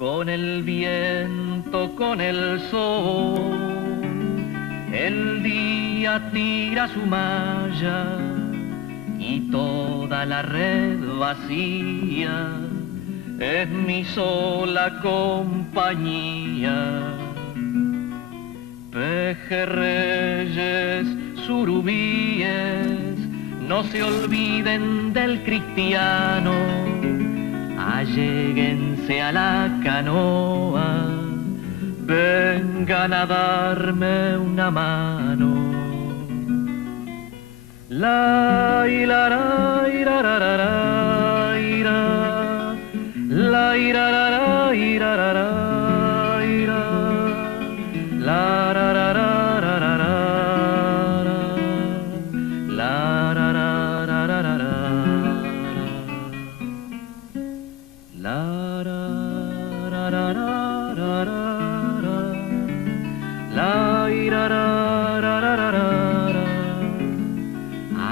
con el viento, con el sol. El día tira su malla y toda la red vacía es mi sola compañía. Pejerreyes, surubíes, no se olviden del cristiano, alléguense a la canoa, vengan a darme una mano. La ira ra ira ra ra ra ira, la ira ra ra ira ra ra ira, la ra ra ra ra ra ra, la ra ra ra ra ra ra, la ra ra ra ra ra ra, la ira ra ra ra ra ra.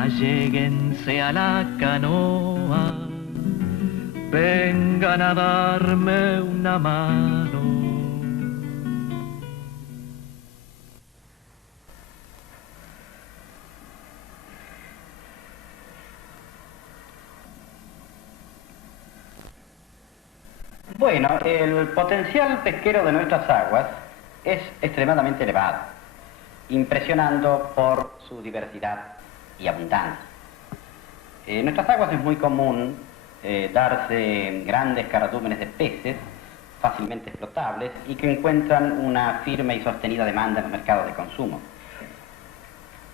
Alléguense a la canoa, vengan a darme una mano. Bueno, el potencial pesquero de nuestras aguas es extremadamente elevado, impresionando por su diversidad y abundancia. En nuestras aguas es muy común darse grandes carratúmenes de peces fácilmente explotables y que encuentran una firme y sostenida demanda en los mercados de consumo.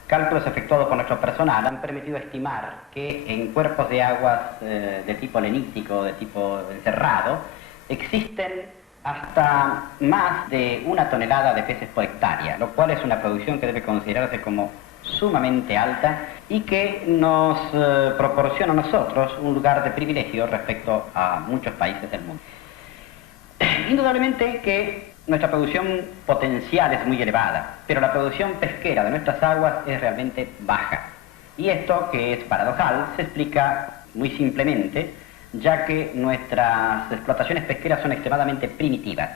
Cálculos efectuados por nuestro personal han permitido estimar que en cuerpos de aguas de tipo lenítico, de tipo encerrado, existen hasta más de 1 tonelada de peces por hectárea, lo cual es una producción que debe considerarse como sumamente alta y que nos proporciona a nosotros un lugar de privilegio respecto a muchos países del mundo. Indudablemente que nuestra producción potencial es muy elevada, pero la producción pesquera de nuestras aguas es realmente baja. Y esto, que es paradojal, se explica muy simplemente, ya que nuestras explotaciones pesqueras son extremadamente primitivas.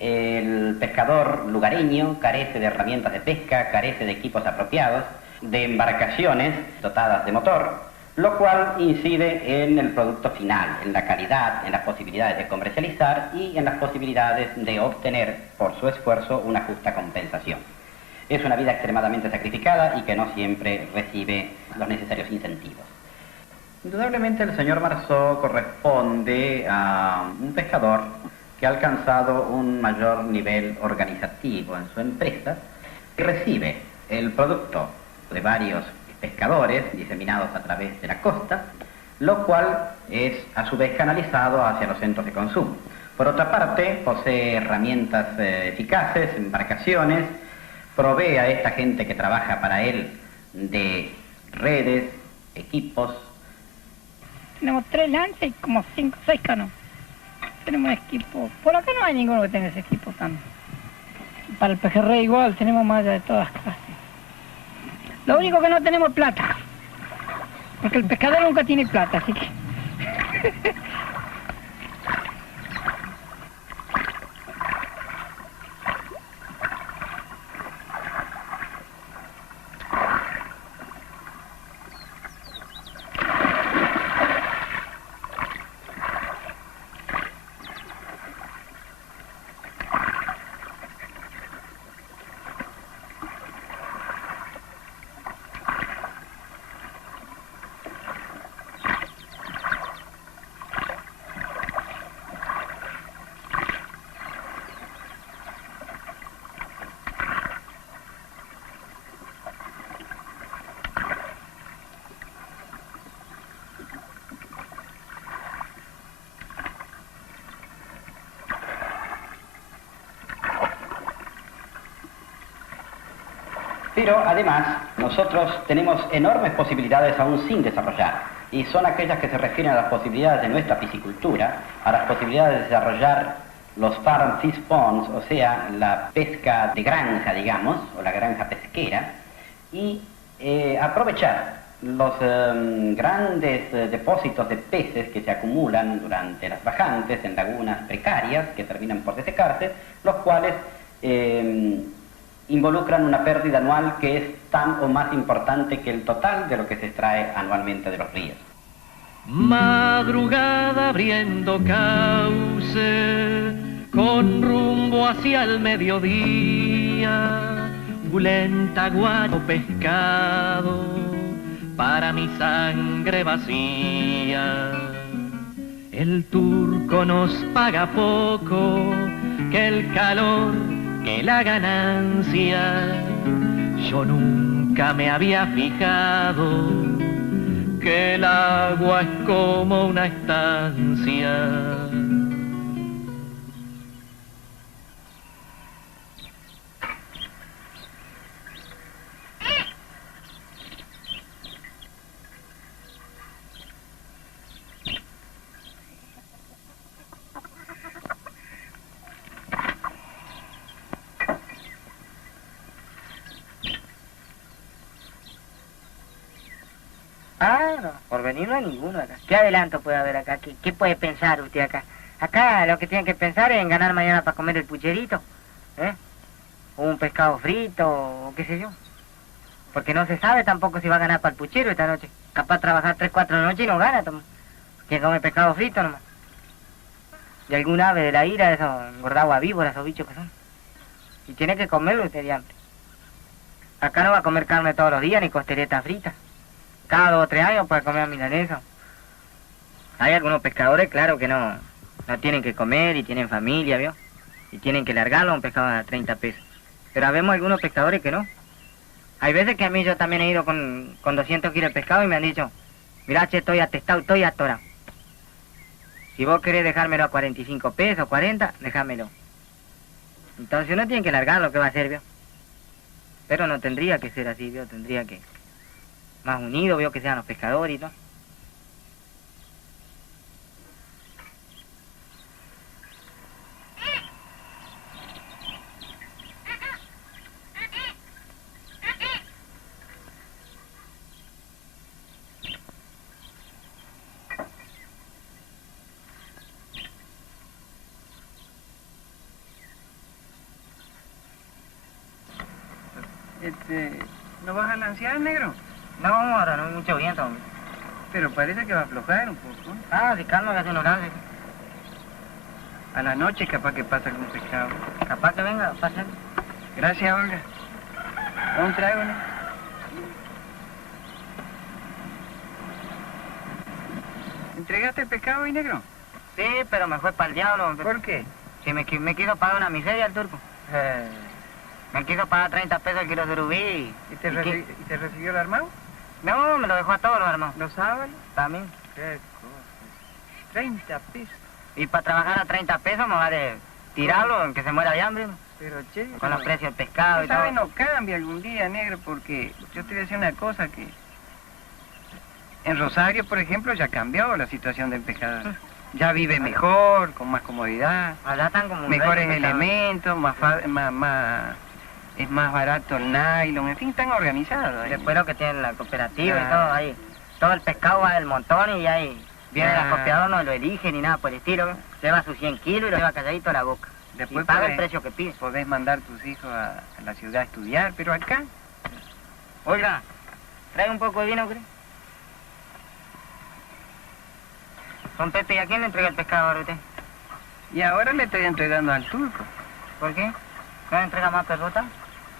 El pescador lugareño carece de herramientas de pesca, carece de equipos apropiados, de embarcaciones dotadas de motor, lo cual incide en el producto final, en la calidad, en las posibilidades de comercializar y en las posibilidades de obtener por su esfuerzo una justa compensación. Es una vida extremadamente sacrificada y que no siempre recibe los necesarios incentivos. Indudablemente el señor Marceau corresponde a un pescador que ha alcanzado un mayor nivel organizativo en su empresa y recibe el producto de varios pescadores diseminados a través de la costa, lo cual es a su vez canalizado hacia los centros de consumo. Por otra parte, posee herramientas eficaces, embarcaciones, provee a esta gente que trabaja para él de redes, equipos. Tenemos 3 lanzas y como 5 o 6 canoas. Tenemos equipo. Por acá no hay ninguno que tenga ese equipo tan. Para el pejerrey igual, tenemos malla de todas clases. Lo único que no tenemos es plata. Porque el pescador nunca tiene plata, así que... Pero además, nosotros tenemos enormes posibilidades aún sin desarrollar, y son aquellas que se refieren a las posibilidades de nuestra piscicultura, a las posibilidades de desarrollar los farm fish ponds, o sea, la pesca de granja, digamos, o la granja pesquera, y aprovechar los grandes depósitos de peces que se acumulan durante las bajantes en lagunas precarias que terminan por desecarse, los cuales involucran una pérdida anual que es tan o más importante que el total de lo que se extrae anualmente de los ríos. Madrugada abriendo cauce, con rumbo hacia el mediodía, bulenta guano pescado para mi sangre vacía. El turco nos paga poco, que el calor, que la ganancia. Yo nunca me había fijado que el agua es como una estancia. Ah, no, por venir no hay ninguno acá. ¿Qué adelanto puede haber acá? ¿Qué puede pensar usted acá? Acá lo que tiene que pensar es en ganar mañana para comer el pucherito, ¿eh? O un pescado frito, o qué sé yo. Porque no se sabe tampoco si va a ganar para el puchero esta noche. Capaz de trabajar 3, 4 noches y no gana, tiene que comer pescado frito nomás. Y algún ave de la ira, esos engordados a víboras, esos bichos que son. Y tiene que comerlo usted de antes. Acá no va a comer carne todos los días, ni costeleta frita. Cada 2 o 3 años puede comer milanesa. Hay algunos pescadores, claro, que no tienen que comer y tienen familia, ¿vio? Y tienen que largarlo a un pescado a 30 pesos. Pero habemos algunos pescadores que no. Hay veces que a mí yo también he ido con 200 kilos de pescado y me han dicho, mirá, che, estoy atestado, estoy atorado. Si vos querés dejármelo a 45 pesos, 40, déjamelo. Entonces uno tiene que largarlo, ¿qué va a hacer, vio? Pero no tendría que ser así, vio, tendría que... más unido, veo que sean los pescadores y todo. ¿No vas a lancear, negro? No, ahora no hay mucho viento, hombre. Pero parece que va a aflojar un poco. Ah, si calma que hace unos lances. A la noche capaz que pasa algún pescado. Capaz que venga, pasa. Gracias, Olga. Un trago, ¿no? ¿Entregaste el pescado hoy, negro? Sí, pero me fue para el diablo, hombre. ¿Por qué? Si me quiso pagar una miseria el turco. Me quiso pagar 30 pesos el kilo de surubí. ¿Y te recibió el armado? No, me lo dejó a todos los hermanos. ¿Los sábados? También. Qué cosa. 30 pesos. Y para trabajar a 30 pesos me vale tirarlo en que se muera de hambre, ¿no? Pero, che... Con los precios del pescado y todo. ¿Sabes? No cambia algún día, negro, porque yo te voy a decir una cosa que... En Rosario, por ejemplo, ya cambió la situación del pescador. Ya vive mejor, con más comodidad, Allá están como mejores elementos, es más barato el nylon, en fin, están organizados. Después lo que tienen la cooperativa y Claro. todo ahí. Todo el pescado va del montón y ahí viene el Claro. acopiador, no lo elige ni nada por el estilo. ¿Ves? Lleva sus 100 kilos y lo lleva calladito a la boca. Después y paga el podés- precio que pide. Podés mandar tus hijos a la ciudad a estudiar, pero acá... Oiga, trae un poco de vino, ¿cree? Don Pepe, ¿y a quién le entrega el pescado ahora usted? Y ahora le estoy entregando al turco. ¿Por qué? ¿No le entrega más pelota?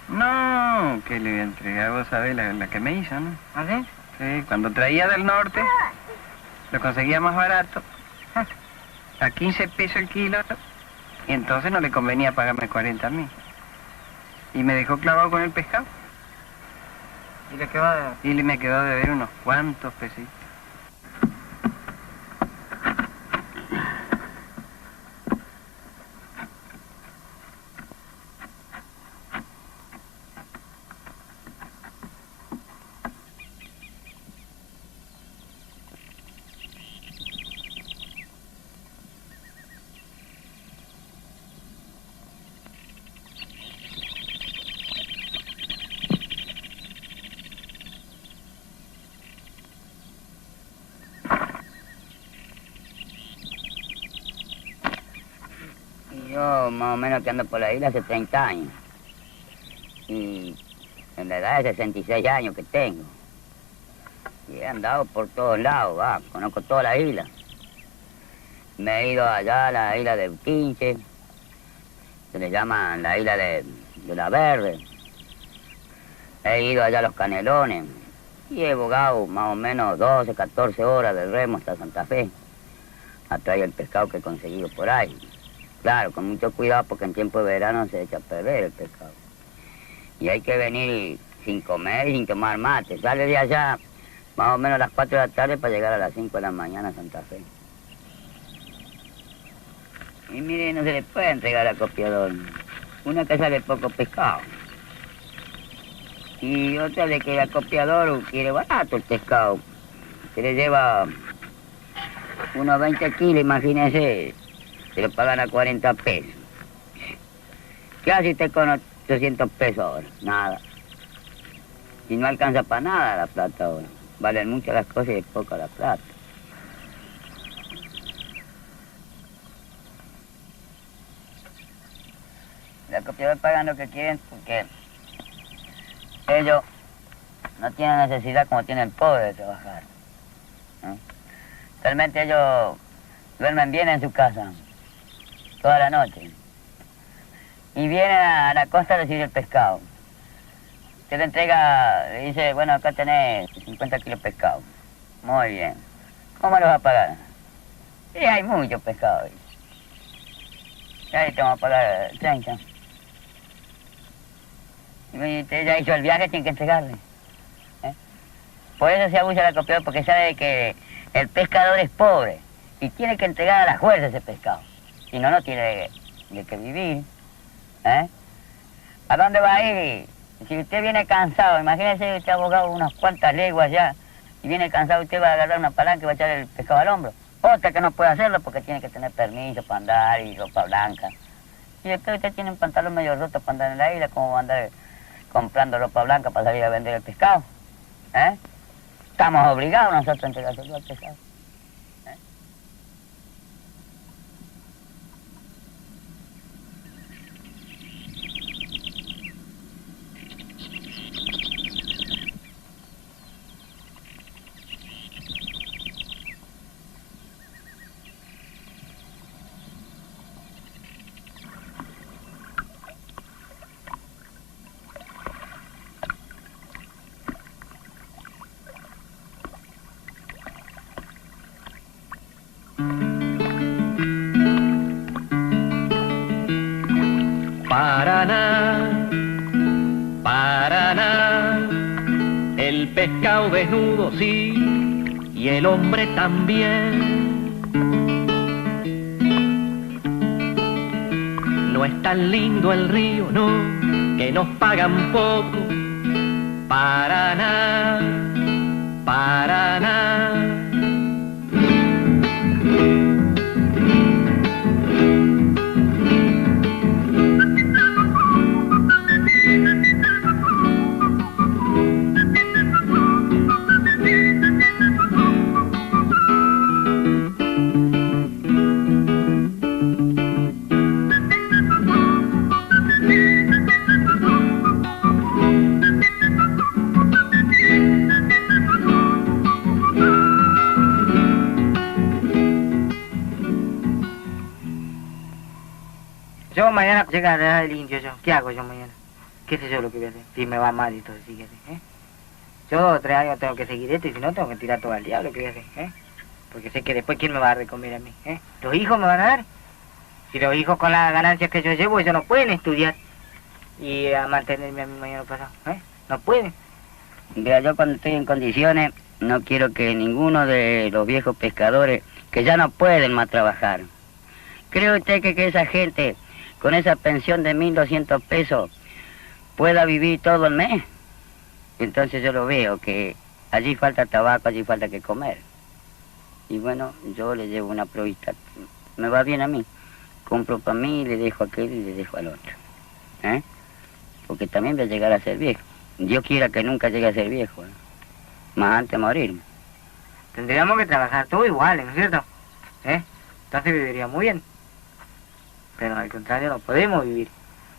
No, que le voy a entregar, vos sabés, la que me hizo, ¿no? ¿Así? Sí, cuando traía del norte, lo conseguía más barato, a 15 pesos el kilo, y entonces no le convenía pagarme 40 a mí. Y me dejó clavado con el pescado, ¿Y le quedó de...? y me quedó de ver unos cuantos pesitos. más o menos que ando por la isla hace 30 años. Y en la edad de 66 años que tengo. Y he andado por todos lados, conozco toda la isla. Me he ido allá a la isla de Utinche, se le llama la isla de la Verde. He ido allá a los Canelones y he bogado más o menos 12, 14 horas del remo hasta Santa Fe, a traer el pescado que he conseguido por ahí. Claro, con mucho cuidado porque en tiempo de verano se echa a perder el pescado. Y hay que venir sin comer y sin tomar mate. Sale de allá más o menos a las 4 de la tarde para llegar a las 5 de la mañana a Santa Fe. Y mire, no se le puede entregar al acopiador. Una que sale poco pescado. Y otra de que el acopiador quiere barato el pescado. Se le lleva unos 20 kilos, imagínese, se lo pagan a 40 pesos. ¿Qué hace usted con 800 pesos ahora? Nada. Y no alcanza para nada la plata ahora. Valen mucho las cosas y poco la plata. El acopiador pagan lo que quieren porque ellos no tienen necesidad como tiene el pobre de trabajar. Realmente ellos duermen bien en su casa, toda la noche. Y vienen a la costa a recibir el pescado. Se le entrega, le dice, bueno, acá tenés 50 kilos de pescado. Muy bien. ¿Cómo lo vas a pagar? Sí, hay mucho pescado. Y ahí te vamos a pagar 30. Y usted ya hizo el viaje, tiene que entregarle. Por eso se abusa el acopiador, porque sabe que el pescador es pobre y tiene que entregar a la fuerza ese pescado. Si no, no tiene de qué vivir. ¿A dónde va a ir? Si usted viene cansado, imagínese usted abogado unas cuantas leguas ya, y viene cansado, usted va a agarrar una palanca y va a echar el pescado al hombro. Otra que no puede hacerlo porque tiene que tener permiso para andar y ropa blanca. Y después usted tiene un pantalón medio roto para andar en la isla, ¿cómo va a andar comprando ropa blanca para salir a vender el pescado? Estamos obligados nosotros a entregárselo al pescado. Paraná, Paraná, el pescado desnudo sí, y el hombre también. No es tan lindo el río, no, que nos pagan poco. Paraná, Paraná. Yo mañana llega a dejar el indio yo. ¿Qué hago yo mañana? ¿Qué sé yo lo que voy a hacer? Si me va mal y todo, si qué hacer, Yo 2 o 3 años tengo que seguir esto y si no tengo que tirar todo al diablo, ¿qué voy a hacer, Porque sé que después ¿quién me va a dar de comer a mí, ¿Los hijos me van a dar? Si los hijos con las ganancias que yo llevo, ellos no pueden estudiar y a mantenerme a mí mañana pasado, No pueden. Mira, yo cuando estoy en condiciones no quiero que ninguno de los viejos pescadores que ya no pueden más trabajar. ¿Cree usted que esa gente con esa pensión de 1.200 pesos pueda vivir todo el mes? Entonces yo lo veo, que allí falta tabaco, allí falta que comer. Y bueno, yo le llevo una provista. Me va bien a mí. Compro para mí, le dejo a aquel y le dejo al otro. Porque también voy a llegar a ser viejo. Dios quiera que nunca llegue a ser viejo. Más antes de morirme. Tendríamos que trabajar todo igual, ¿no es cierto? Entonces viviría muy bien. pero al contrario no podemos vivir,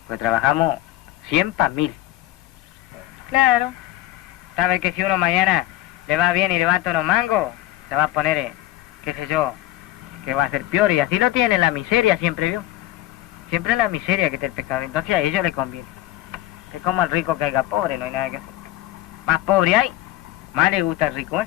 porque trabajamos 100 para 1000. Claro. ¿Sabes que si uno mañana le va bien y levanta unos mangos, se va a poner, qué sé yo, que va a ser peor? Y así lo tiene la miseria siempre, ¿vio? Siempre la miseria que está el pescador. Entonces a ellos les conviene. Que como el rico que haya pobre, no hay nada que hacer. Más pobre hay, más le gusta el rico, ¿eh?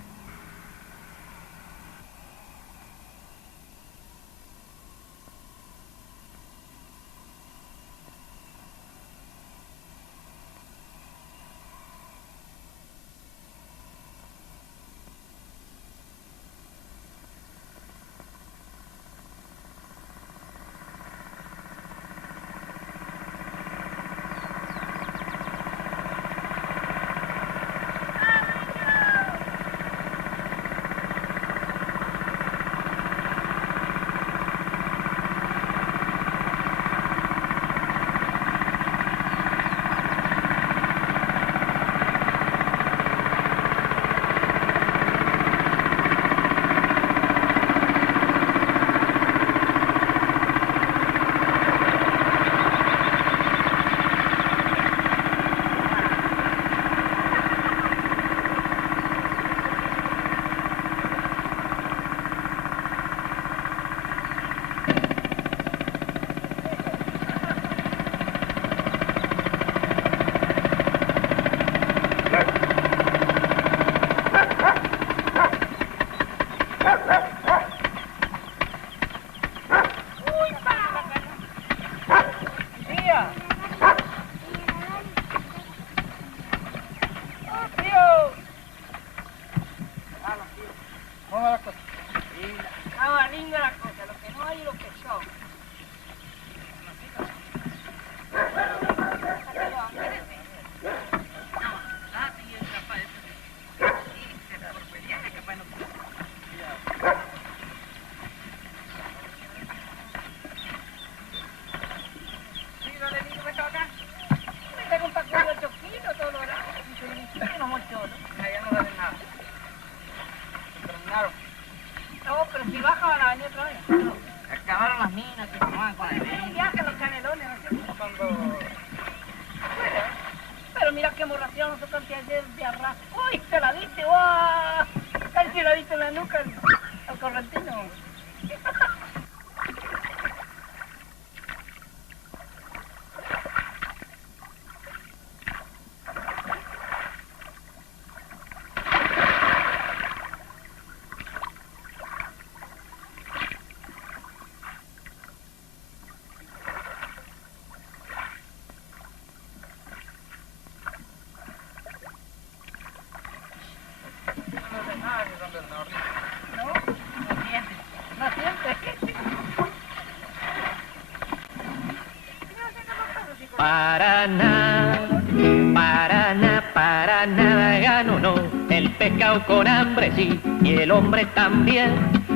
Para nada gano, no, el pescado con hambre sí, y el hombre también.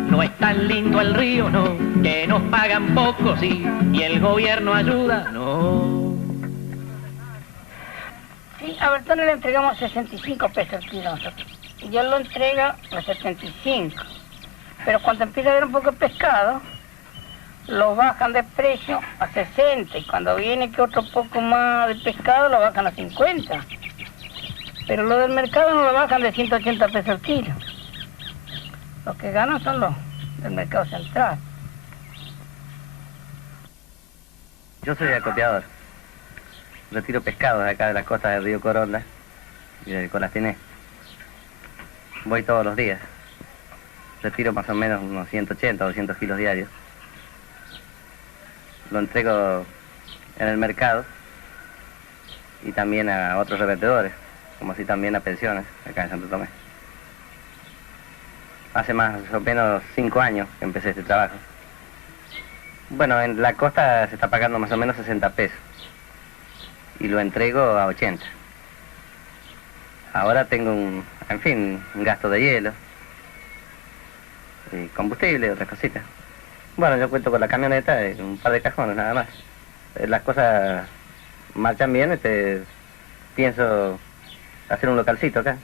No es tan lindo el río, no, que nos pagan poco, sí, y el gobierno ayuda, no. Sí, a Bertone le entregamos 65 pesos el kilo nosotros. Y yo lo entrego a 75. Pero cuando empieza a haber un poco de pescado, lo bajan de precio a 60. Y cuando viene que otro poco más de pescado, lo bajan a 50. Pero lo del mercado no lo bajan de 180 pesos el kilo. Los que ganan son los del mercado central. Yo soy acopiador. Retiro pescados de acá de las costas del río Coronda y del Colastiné. Voy todos los días. Retiro más o menos unos 180 o 200 kilos diarios. Lo entrego en el mercado y también a otros revendedores, como así también a pensiones acá en Santo Tomé. Hace más o menos 5 años que empecé este trabajo. Bueno, en la costa se está pagando más o menos 60 pesos y lo entrego a 80. Ahora tengo un gasto de hielo, y combustible y otras cositas. Bueno, yo cuento con la camioneta y un par de cajones nada más. Las cosas marchan bien, pienso hacer un localcito acá,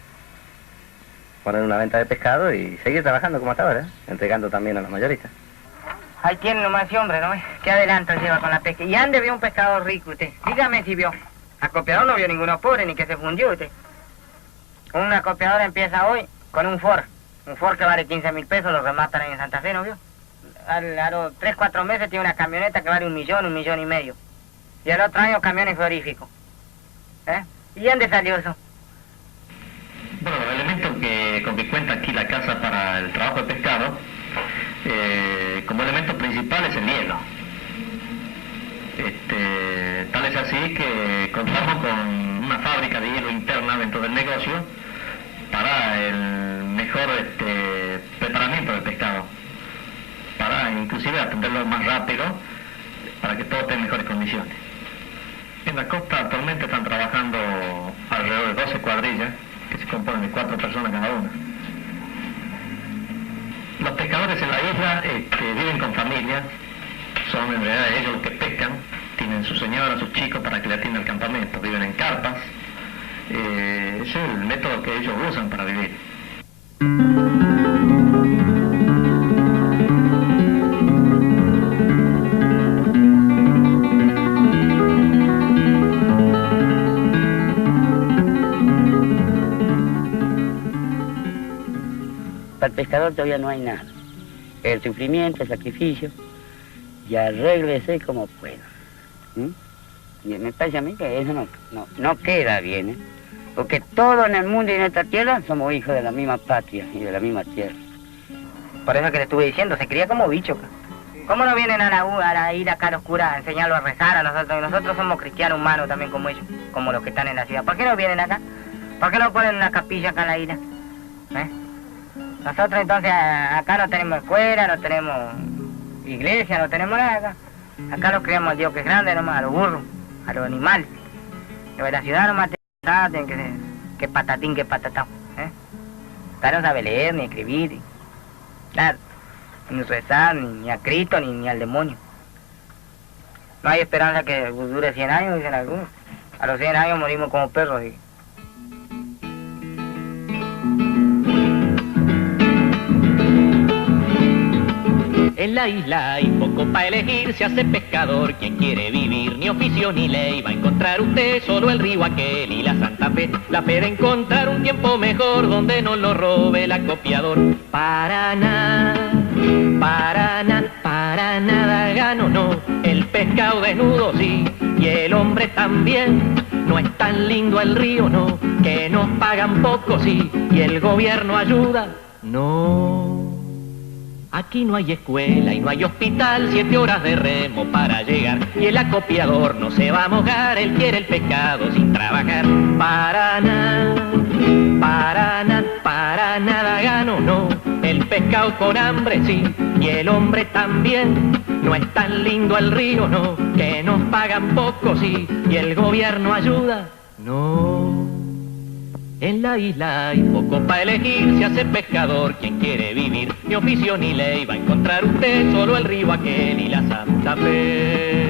poner una venta de pescado y seguir trabajando como hasta ahora, entregando también a los mayoristas. Ahí tiene nomás ese hombre, ¿no? ¿Qué adelanto lleva con la pesca? Y ande vio un pescador rico usted. Dígame si vio. Acopiador no vio ninguno pobre ni que se fundió usted. Un acopiador empieza hoy con un Ford. Un Ford que vale 15.000 pesos, lo rematan ahí en Santa Fe, ¿no vio? A los 3, 4 meses tiene una camioneta que vale 1 millón, 1,5 millones. Y al otro año camiones frigoríficos. ¿Y dónde salió eso? Bueno, los elementos con que cuenta aquí la casa para el trabajo de pescado, como elemento principal es el hielo. Tal es así que contamos con una fábrica de hielo interna dentro del negocio para el mejor preparamiento del pescado, para inclusive atenderlo más rápido, para que todo esté en mejores condiciones. En la costa actualmente están trabajando alrededor de 12 cuadrillas, que se componen de 4 personas cada una. Los pescadores en la isla viven con familia, son en realidad ellos los que pescan, tienen su señora, sus chicos para que le atiendan el campamento, viven en carpas. Ese es el método que ellos usan para vivir. Para el pescador todavía no hay nada. El sufrimiento, el sacrificio, y arréglese como pueda. Y me parece a mí que eso no queda bien, ¿eh? Porque todos en el mundo y en esta tierra somos hijos de la misma patria y de la misma tierra. Por eso que le estuve diciendo, se cría como bicho. ¿Cómo no vienen a la isla acá a los curas a enseñarlo a rezar a nosotros? Y nosotros somos cristianos humanos también como ellos, como los que están en la ciudad. ¿Por qué no vienen acá? ¿Por qué no ponen una capilla acá en la isla? Nosotros entonces acá no tenemos escuela, no tenemos iglesia, no tenemos nada acá. Acá los criamos al Dios que es grande nomás, a los burros, a los animales. Pero en la ciudad nomás tienen que patatín, que patatán. Acá no sabe leer, ni escribir, claro, ni rezar, ni a Cristo, ni al demonio. No hay esperanza que dure 100 años, dicen algunos. A los 100 años morimos como perros. En la isla hay poco para elegir, se hace pescador quien quiere vivir, ni oficio ni ley va a encontrar usted, solo el río aquel y la Santa Fe, la fe de encontrar un tiempo mejor donde no lo robe el acopiador. Para nada gano no, el pescado desnudo sí, y el hombre también, no es tan lindo el río no, que nos pagan poco sí, y el gobierno ayuda, no. Aquí no hay escuela y no hay hospital, 7 horas de remo para llegar. Y el acopiador no se va a mojar, él quiere el pescado sin trabajar. Para nada gano, no. El pescado con hambre sí, y el hombre también. No es tan lindo el río, no, que nos pagan poco sí, y el gobierno ayuda, no. En la isla hay poco para elegir, se hace pescador quien quiere vivir, ni oficio ni ley va a encontrar usted, solo el río aquel y la Santa Fe.